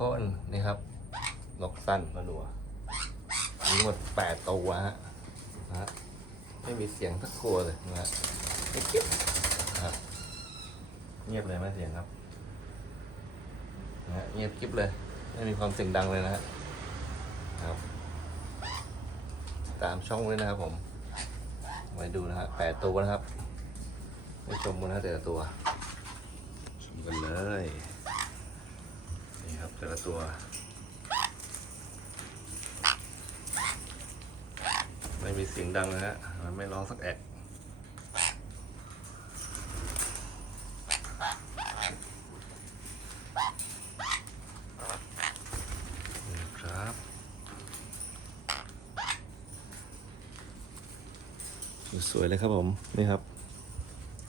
คนนี่ครับ นกสั้นมาดูมีหมดแปดตัวฮะนะฮะไม่มีเสียงสักตัวเลยนะฮะไม่กิ๊บนะครับ เงียบเลยไหมเสียงครับนะฮะเงียบกิ๊บเลย ไม่มีความเสียงดังเลยนะฮะครับ ตามช่องไว้นะครับผม ไว้ดูนะฮะแปดตัวนะครับไม่ชมกันนะแต่ละตัว ชมกันเลย แต่ละตัวไม่มีเสียงดังนะฮะ มันไม่ร้องสักแอะนี่ครับสวยเลยครับผม นี่ครับ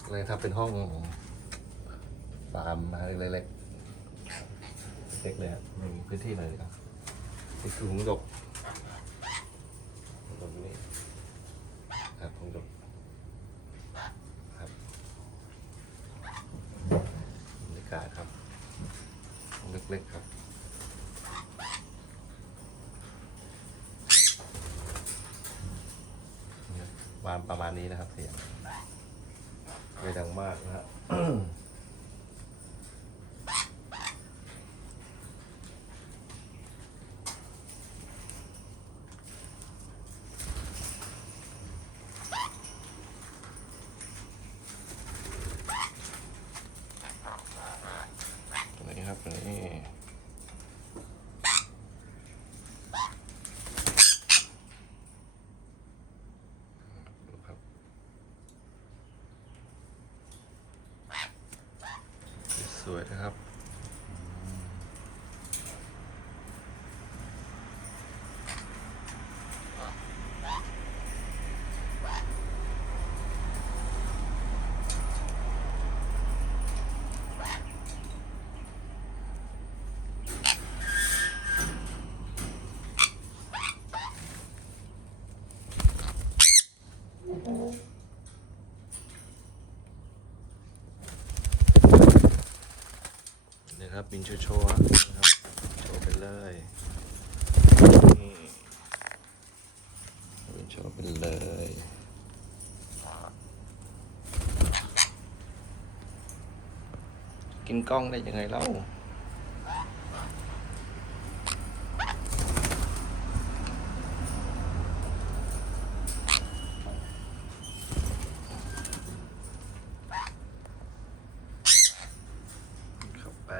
เลยทำเป็นห้องฟาร์มนะเล็กๆ เล็กเลยครับไม่มีพื้นที่เลยครับนี่คือหงส์ดกหงส์ดกอยู่นี่ครับหงส์ดกครับบรรยากาศครับห้องเล็กๆครับวานประมาณนี้นะครับเสียงไม่ดังมากนะฮะตัวนี้ครับตัวนี้ดูครับ สวยนะครับ นี่ครับ บินโชว์โชว์ครับนะครับโชว์ไปเลยนี่บินโชว์ไปเลยกินกล้องได้ยังไงเล่า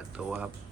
that dough up.